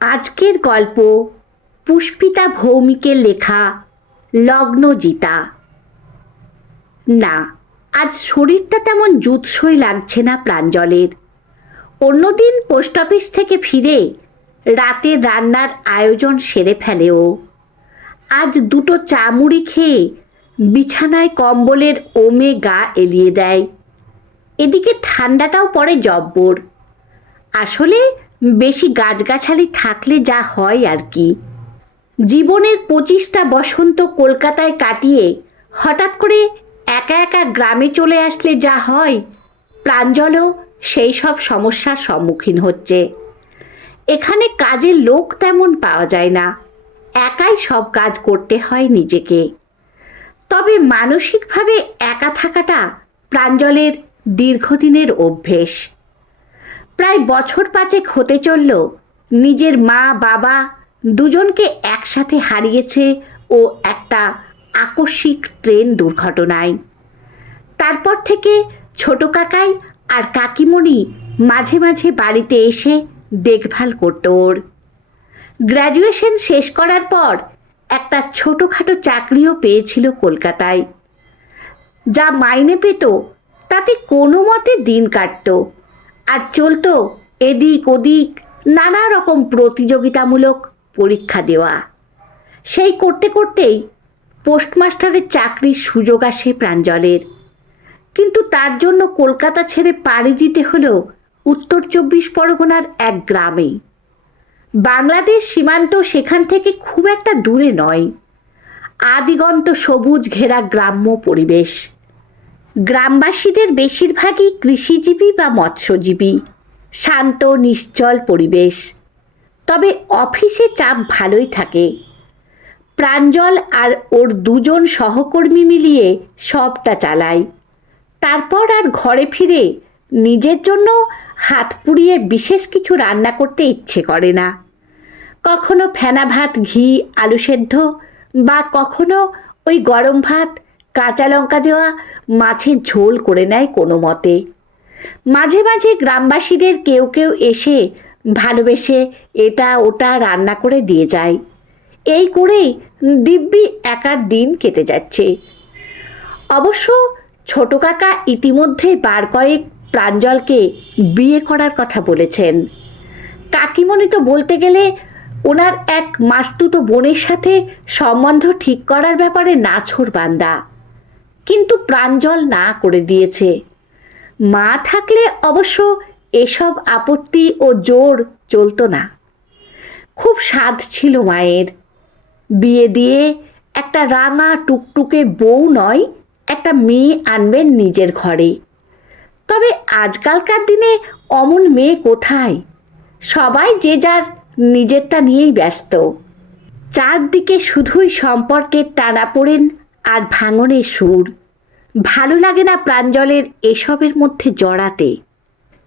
আজকের গল্প পুষ্পিতা ভৌমিকের লেখা লগ্নজিতা। না, আজ শরীরটা তেমন জুৎসই লাগছে না প্রাঞ্জলের। অন্যদিন পোস্ট অফিস থেকে ফিরে রাতে রান্নার আয়োজন সেরে ফেলে ও। আজ দুটো চা মুড়ি খেয়ে বিছানায় কম্বলের ওমে গা এলিয়ে দেয়। এদিকে ঠান্ডাটাও পড়ে জব্বর। আসলে বেশি গাছগাছালি থাকলে যা হয় আর কি। জীবনের 25টা বসন্ত কলকাতায় কাটিয়ে হঠাৎ করে একা একা গ্রামে চলে আসলে যা হয়, প্রাঞ্জলও সেই সব সমস্যার সম্মুখীন হচ্ছে। এখানে কাজের লোক তেমন পাওয়া যায় না, একাই সব কাজ করতে হয় নিজেকে। তবে মানসিকভাবে একা থাকাটা প্রাঞ্জলের দীর্ঘদিনের অভ্যেস। প্রায় বছর 5 হতে চলল নিজের মা বাবা দুজনকে একসাথে হারিয়েছে ও একটা আকস্মিক ট্রেন দুর্ঘটনায়। তারপর থেকে ছোট কাকাই আর কাকিমণি মাঝে মাঝে বাড়িতে এসে দেখভাল করত ওর। গ্র্যাজুয়েশন শেষ করার পর একটা ছোটোখাটো চাকরিও পেয়েছিল কলকাতায়। যা মাইনে পেত তাতে কোনো মতে দিন কাটত, আর চলতো এদিক ওদিক নানা রকম প্রতিযোগিতামূলক পরীক্ষা দেওয়া। সেই করতে করতেই পোস্টমাস্টারের চাকরির সুযোগ আসে প্রাঞ্জলের। কিন্তু তার জন্য কলকাতা ছেড়ে পাড়ি দিতে হলো উত্তর 24 পরগনার এক গ্রামে। বাংলাদেশ সীমান্ত সেখান থেকে খুব একটা দূরে নয়। আদিগন্ত সবুজ ঘেরা গ্রাম্য পরিবেশ। গ্রামবাসীদের বেশিরভাগই কৃষিজীবী বা মৎস্যজীবী। শান্ত নিশ্চল পরিবেশ। তবে অফিসে চাপ ভালোই থাকে। প্রাঞ্জল আর ওর দুজন সহকর্মী মিলিয়ে সবটা চালায়। তারপর আর ঘরে ফিরে নিজের জন্য হাত পুড়িয়ে বিশেষ কিছু রান্না করতে ইচ্ছে করে না। কখনো ফেনা ভাত, ঘি, আলু সেদ্ধ, বা কখনো ওই গরম ভাত, কাঁচা লঙ্কা দেওয়া মাছের ঝোল করে নেয় কোনো মতে। মাঝে মাঝে গ্রামবাসীদের কেউ কেউ এসে ভালোবেসে এটা ওটা রান্না করে দিয়ে যায়। এই করেই দিব্যি একার দিন কেটে যাচ্ছে। অবশ্য ছোট কাকা ইতিমধ্যে বার কয়েক প্রাঞ্জলকে বিয়ে করার কথা বলেছেন। কাকিমণি তো বলতে গেলে ওনার এক মাস্তুতো বোনের সাথে সম্বন্ধ ঠিক করার ব্যাপারে নাছোড়বান্দা। কিন্তু প্রাঞ্জল না করে দিয়েছে। মা থাকলে অবশ্য এসব আপত্তি ও জোর চলতো না। খুব স্বাদ ছিল মায়ের। বিয়ে দিয়ে একটা রাঙা টুকটুকে বউ নয়, একটা মেয়ে আনবেন নিজের ঘরে। তবে আজকালকার দিনে অমন মেয়ে কোথায়? সবাই যে যার নিজেরটা নিয়েই ব্যস্ত। চারদিকে শুধুই সম্পর্কের টানাপোড়েন আর ভাঙনের সুর। ভালো লাগে না প্রাঞ্জলের এসবের মধ্যে জড়াতে।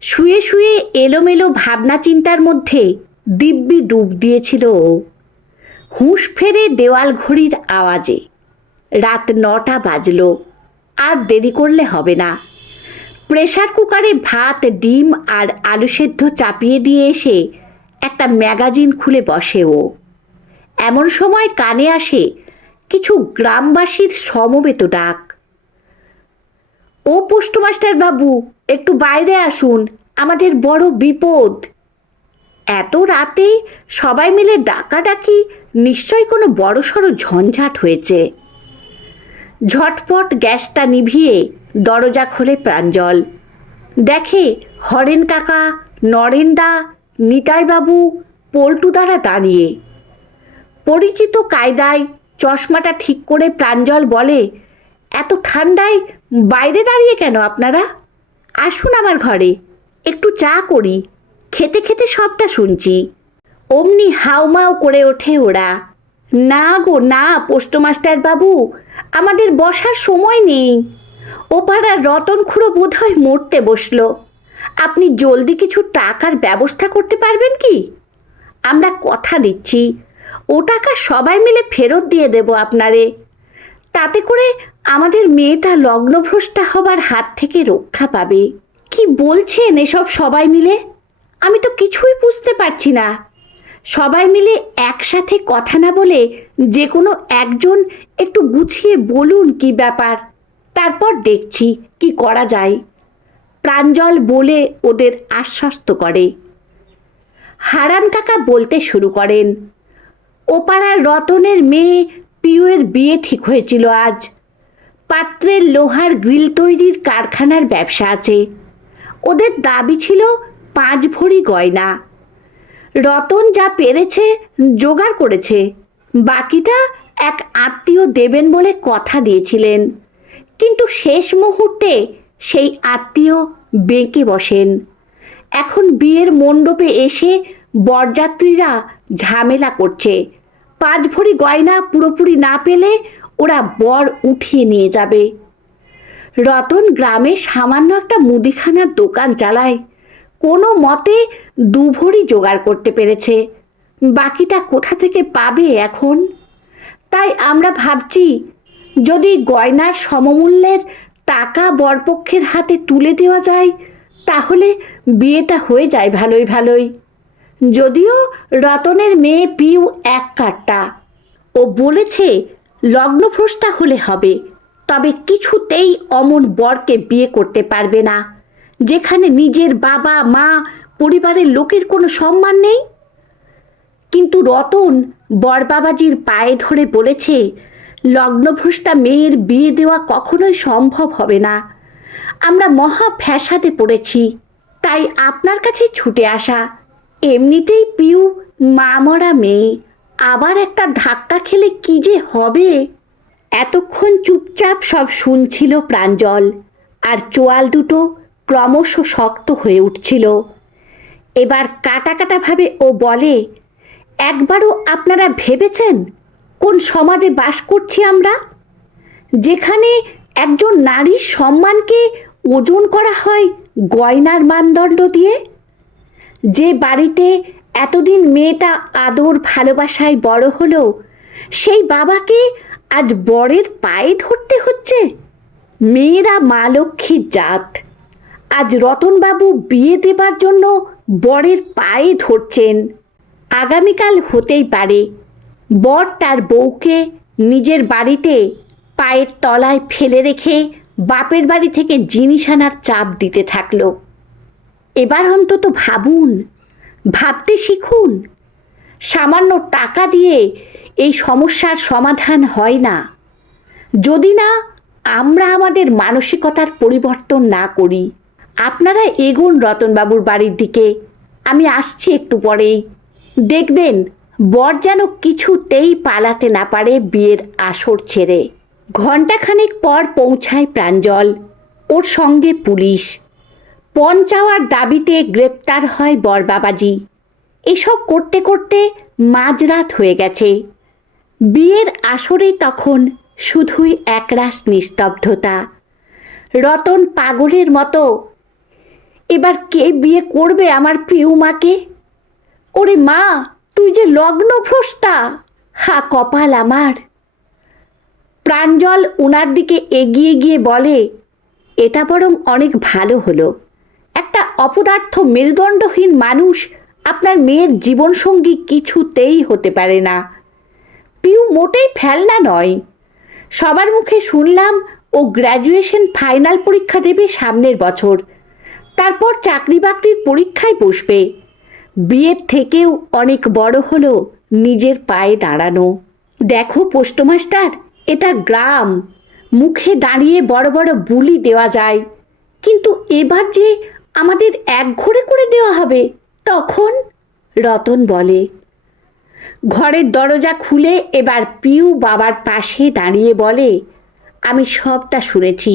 শুয়ে শুয়ে এলোমেলো ভাবনা চিন্তার মধ্যে দিব্যি ডুব দিয়েছিল ও। হুঁশ ফেরে দেওয়াল ঘড়ির আওয়াজে। রাত 9টা বাজল। আর দেরি করলে হবে না। প্রেসার কুকারে ভাত, ডিম আর আলু সেদ্ধ চাপিয়ে দিয়ে এসে একটা ম্যাগাজিন খুলে বসে ও। এমন সময় কানে আসে কিছু গ্রামবাসীর সমবেত ডাক। ও পোস্টমাস্টার বাবু, একটু বাইরে আসুন, আমাদের বড় বিপদ। এত রাতে সবাই মিলে ডাকাডাকি, নিশ্চয় কোনো বড়সড় ঝঞ্ঝাট হয়েছে। ঝটপট গ্যাসটা নিভিয়ে দরজা খোলে প্রাঞ্জল। দেখে হরেন কাকা, নরেনদা, নিতাইবাবু, পল্টুদারা দাঁড়িয়ে। পরিচিত কায়দায় চশমাটা ঠিক করে প্রাঞ্জল বলে, এত ঠান্ডায় বাইরে দাঁড়িয়ে কেন আপনারা? আসুন আমার ঘরে, একটু চা করি। খেতে খেতে সবটা শুনছি। অমনি হাউমাউ করে ওঠে ওরা। না গো না পোস্টমাস্টার বাবু, আমাদের বসার সময় নেই। ও পাড়ার রতন খুড়ো বোধহয় মরতে বসলো। আপনি জলদি কিছু টাকার ব্যবস্থা করতে পারবেন কি? আমরা কথা দিচ্ছি, ও টাকা সবাই মিলে ফেরত দিয়ে দেব আপনারে। তাতে করে আমাদের মেয়েটা লগ্নভ্রষ্টা হবার হাত থেকে রক্ষা পাবে। কি বলছেন এসব সবাই মিলে? আমি তো কিছুই বুঝতে পারছি না। সবাই মিলে একসাথে কথা না বলে যে কোনো একজন একটু গুছিয়ে বলুন কি ব্যাপার, তারপর দেখছি কি করা যায়। প্রাঞ্জল বলে ওদের আশ্বস্ত করে। হারান কাকা বলতে শুরু করেন, ও পাড়ার রতনের মেয়ে পিউয়ের বিয়ে ঠিক হয়েছিল আজ। পাত্রের লোহার গ্রিল তৈরির কারখানার ব্যবসা আছে। ওদের দাবি ছিল 5 ভরি গয়না। রতন যা পেরেছে জোগাড় করেছে, বাকিটা এক আত্মীয় দেবেন বলে কথা দিয়েছিলেন, কিন্তু শেষ মুহূর্তে সেই আত্মীয় বেঁকে বসেন। এখন বিয়ের মণ্ডপে এসে বরযাত্রীরা ঝামেলা করছে। 5 ভরি গয়না পুরোপুরি না পেলে ওরা বর উঠিয়ে নিয়ে যাবে। রতন গ্রামে সামান্য একটা মুদিখানার দোকান চালায়, কোনো মতে 2 ভরি জোগাড় করতে পেরেছে। বাকিটা কোথা থেকে পাবে এখন? তাই আমরা ভাবছি, যদি গয়নার সমমূল্যের টাকা বরপক্ষের হাতে তুলে দেওয়া যায় তাহলে বিয়েটা হয়ে যায় ভালোই ভালোই। যদিও রতনের মেয়ে পিউ এক কাট্টা। ও বলেছে লগ্নভ্রষ্টা হলে হবে, তবে কিছুতেই অমন বরকে বিয়ে করতে পারবে না যেখানে নিজের বাবা মা পরিবারের লোকের কোনো সম্মান নেই। কিন্তু রতন বরবাবাজির পায়ে ধরে বলেছে লগ্নভ্রষ্টা মেয়ের বিয়ে দেওয়া কখনোই সম্ভব হবে না। আমরা মহা ফ্যাসাদে পড়েছি, তাই আপনার কাছে ছুটে আসা। এমনিতেই পিউ মা মরা মেয়ে, আবার একটা ধাক্কা খেলে কি যে হবে। এতক্ষণ চুপচাপ সব শুনছিল প্রাঞ্জল, আর চোয়াল দুটো ক্রমশ শক্ত হয়ে উঠছিল। এবার কাটা কাটাভাবে ও বলে, একবারও আপনারা ভেবেছেন কোন সমাজে বাস করছি আমরা, যেখানে একজন নারীর সম্মানকে ওজন করা হয় গয়নার মানদণ্ড দিয়ে? যে বাড়িতে এতদিন মেয়েটা আদর ভালোবাসায় বড় হলো, সেই বাবাকে আজ বরের পায়ে ধরতে হচ্ছে। মেয়েরা মা লক্ষ্মীর জাত। আজ রতনবাবু বিয়ে দেবার জন্য বরের পায়ে ধরছেন। আগামীকাল হতেই পারে বর তার বউকে নিজের বাড়িতে পায়ের তলায় ফেলে রেখে বাপের বাড়ি থেকে জিনিস আনার চাপ দিতে থাকলো। এবার অন্তত ভাবুন, ভাবতে শিখুন। সামান্য টাকা দিয়ে এই সমস্যার সমাধান হয় না, যদি না আমরা আমাদের মানসিকতার পরিবর্তন না করি। আপনারা এগোন রতনবাবুর বাড়ির দিকে, আমি আসছি একটু পরেই। দেখবেন বর যেন কিছুতেই পালাতে না পারে বিয়ের আসর ছেড়ে। ঘণ্টাখানেক পর পৌঁছায় প্রাঞ্জল, ওর সঙ্গে পুলিশ। পণ চাওয়ার দাবিতে গ্রেপ্তার হয় বরবাবাজি। এসব করতে করতে মাঝরাত হয়ে গেছে। বিয়ের আসরে তখন শুধুই একরাশ নিস্তব্ধতা। রতন পাগলের মতো, এবার কে বিয়ে করবে আমার প্রিয় মাকে? ওরে মা, তুই যে লগ্নভ্রষ্টা, হা কপাল আমার। প্রাঞ্জল ওনার দিকে এগিয়ে গিয়ে বলে, এটা বরং অনেক ভালো হলো। একটা অপদার্থ মেরুদণ্ডহীন মানুষ আপনার মেয়ের জীবনসঙ্গী কিছুতেই হতে পারে না। পিউ মোটেই ফেলনা নয়। সবার মুখে শুনলাম ও গ্র্যাজুয়েশন ফাইনাল পরীক্ষা দেবে সামনের বছর, তারপর চাকরি বাকরির পরীক্ষায় বসবে। বিয়ের থেকেও অনেক বড় হলো নিজের পায়ে দাঁড়ানো। দেখো পোস্টমাস্টার, এটা গ্রাম, মুখে দাঁড়িয়ে বড় বড় বুলি দেওয়া যায়, কিন্তু এবার যে আমাদের একঘরে করে দেওয়া হবে তখন। রতন বলে। ঘরের দরজা খুলে এবার পিউ বাবার পাশে দাঁড়িয়ে বলে, আমি সবটা শুনেছি।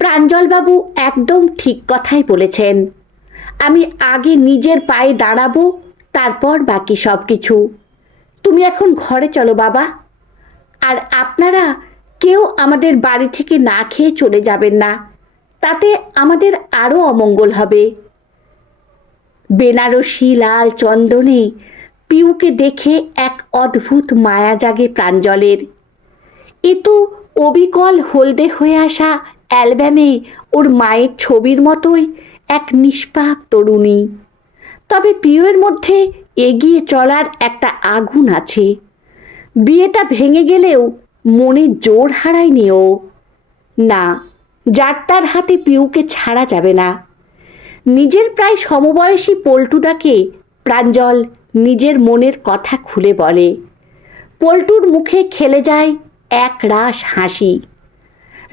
প্রাঞ্জলবাবু একদম ঠিক কথাই বলেছেন। আমি আগে নিজের পায়ে দাঁড়াবো, তারপর বাকি সব কিছু। তুমি এখন ঘরে চলো বাবা। আর আপনারা কেউ আমাদের বাড়ি থেকে না খেয়ে চলে যাবেন না, তাতে আমাদের আরও অমঙ্গল হবে। বেনারসি লাল চন্দনে পিউকে দেখে এক অদ্ভুত মায়া জাগে প্রাঞ্জলের। এ তো অবিকল হলদে হয়ে আসা অ্যালবামে ওর মায়ের ছবির মতোই এক নিষ্পাপ তরুণী। তবে পিউয়ের মধ্যে এগিয়ে চলার একটা আগুন আছে। বিয়েটা ভেঙে গেলেও মনে জোর হারায়নি ও। না, যার হাতে পিউকে ছাড়া যাবে না। নিজের প্রায় সমবয়সী পল্টুদাকে প্রাঞ্জল নিজের মনের কথা খুলে বলে। পল্টুর মুখে খেলে যায় এক রাস হাসি।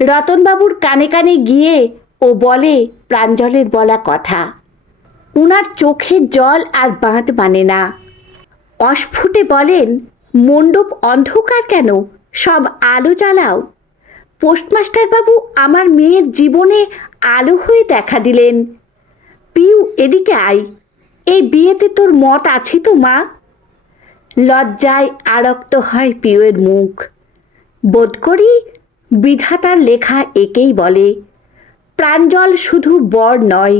রতনবাবুর কানে কানে গিয়ে ও বলে প্রাঞ্জলের বলা কথা। উনার চোখের জল আর বাঁধ মানে না। অস্ফুটে বলেন, মণ্ডপ অন্ধকার কেন, সব আলো জ্বালাও। পোস্টমাস্টার বাবু আমার মেয়ের জীবনে আলো হয়ে দেখা দিলেন। পিউ, এদিকে আয়, এই বিয়েতে তোর মত আছে তো মা? লজ্জায় আরক্ত হয় পিউয়ের মুখ। বোধ করি বিধাতার লেখা একেই বলে। প্রাঞ্জল শুধু বর নয়,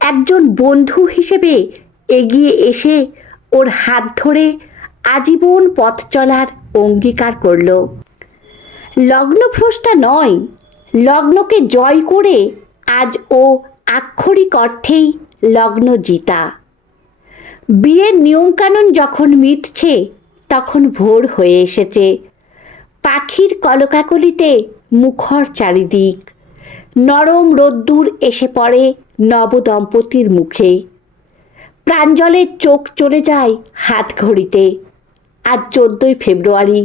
একজন বন্ধু হিসেবে এগিয়ে এসে ওর হাত ধরে আজীবন পথ চলার অঙ্গীকার করল। লগ্নভ্রষ্টা নয়, লগ্নকে জয় করে আজ ও আক্ষরিক অর্থেই লগ্ন জিতা। বিয়ের নিয়মকানুন যখন মিটছে তখন ভোর হয়ে এসেছে। পাখির কলকাকলিতে মুখর চারিদিক। নরম রোদ্দুর এসে পড়ে নবদম্পতির মুখে। প্রাঞ্জলের চোখ চলে যায় হাত ঘড়িতে। আজ 14ই ফেব্রুয়ারি।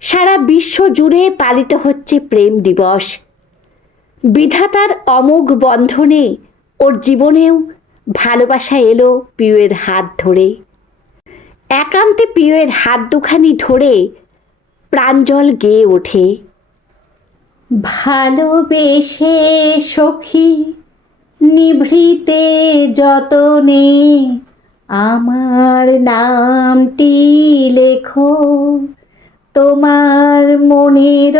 সারা বিশ্ব জুড়ে পালিত হচ্ছে প্রেম দিবস। বিধাতার অমোঘ বন্ধনে ওর জীবনেও ভালোবাসা এলো পিউয়ের হাত ধরে। একান্তে পিউয়ের হাত দুখানি ধরে প্রাঞ্জল গেয়ে ওঠে, ভালোবেসে সখী নিভৃতে যতনে আমার নামটি লেখো তোমার মনের